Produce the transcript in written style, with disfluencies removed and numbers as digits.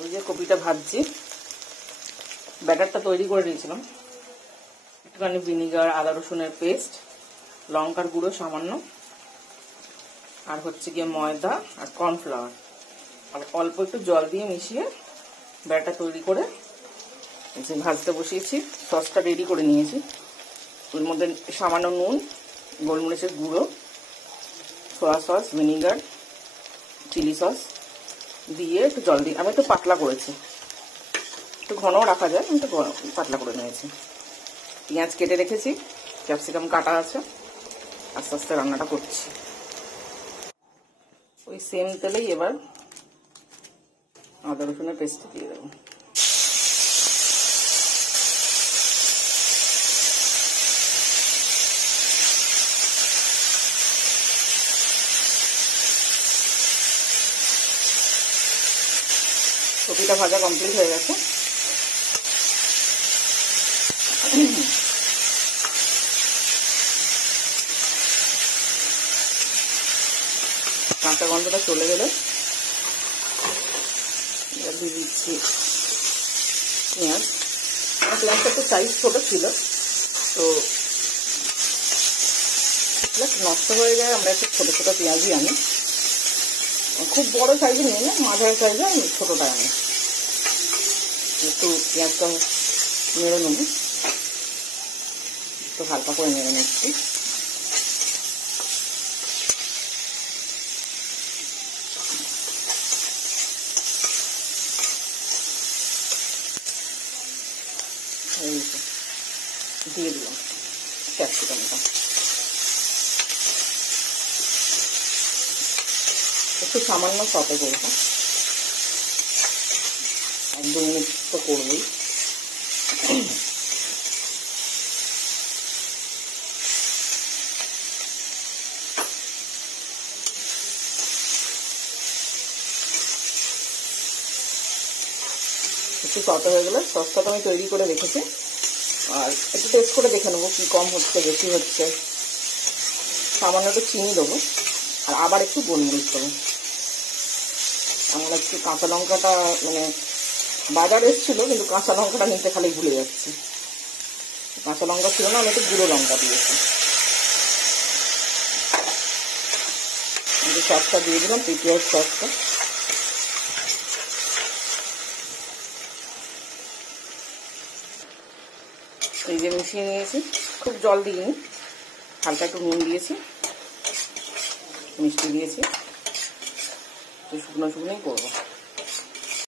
ওই যে কপিটা ভাজছি, ব্যাটারটা তৈরি করে নিয়েছিলাম। একটুখানি ভিনিগার, আদা রসুনের পেস্ট, লঙ্কার গুঁড়ো সামান্য, আর হচ্ছে গিয়ে ময়দা আর কর্নফ্লাওয়ার, আর অল্প একটু জল দিয়ে মিশিয়ে ব্যাটার তৈরি করে যে ভাজতে বসিয়েছি। সসটা রেডি করে নিয়েছি। ওর মধ্যে সামান্য নুন, গোলমরিচের গুঁড়ো, soya sauce, vinegar, chilli sauce দিয়ে একটু জল দিয়ে আমি একটু পাতলা করেছি। একটু ঘনও রাখা যায়, আমি একটু পাতলা করে নিয়েছি। পেঁয়াজ কেটে রেখেছি, ক্যাপসিকাম কাটা আছে। আস্তে আস্তে রান্নাটা করছি। ওই সেম তেলেই এবার আদা রসুনের পেস্ট দিয়ে দেবো। কপিটা ভাজা কমপ্লিট হয়ে গেছে। কাঁচা গন্ধটা চলে গেলে দিয়ে দিচ্ছি পেঁয়াজ। আমার পেঁয়াজটা একটু সাইজ ছোট ছিল, তো নষ্ট হয়ে যায়। আমরা একটু ছোট ছোট পেঁয়াজই আনি, খুব বড় সাইজে নিই না, মাঝারি সাইজে আমি ছোটটা আনি। একটু পেঁয়াজটা নেড়ে নেব, একটু হালকা করে নেড়ে নিচ্ছি। দিয়ে দিলাম ক্যাপসিকামটা, একটু সামান্য সতে করবো, 1-2 মিনিট তো করবই। একটু সতে হয়ে গেলে সসটা তো আমি তৈরি করে রেখেছি, আর একটু টেস্ট করে দেখে নেবো কি কম হচ্ছে বেশি হচ্ছে। সামান্য একটু চিনি দেবো, আর আবার একটু গোলমরিচ দেবো। আমার একটু কাঁচা লঙ্কাটা মানে বাজার এসেছিল, কিন্তু কাঁচা লঙ্কাটা নিতে খালি ভুলে যাচ্ছি। কাঁচা লঙ্কা ছিল না, আমি একটু গুঁড়ো লঙ্কা দিয়েছি। সসটা দিয়ে দিলাম, পিঁয়াজ সসটা। এই যে মিশিয়ে নিয়েছি, খুব জল দিইনি, হালকা একটু নুন দিয়েছি, মিষ্টি দিয়েছি। শুকনো শুকনোই করবো।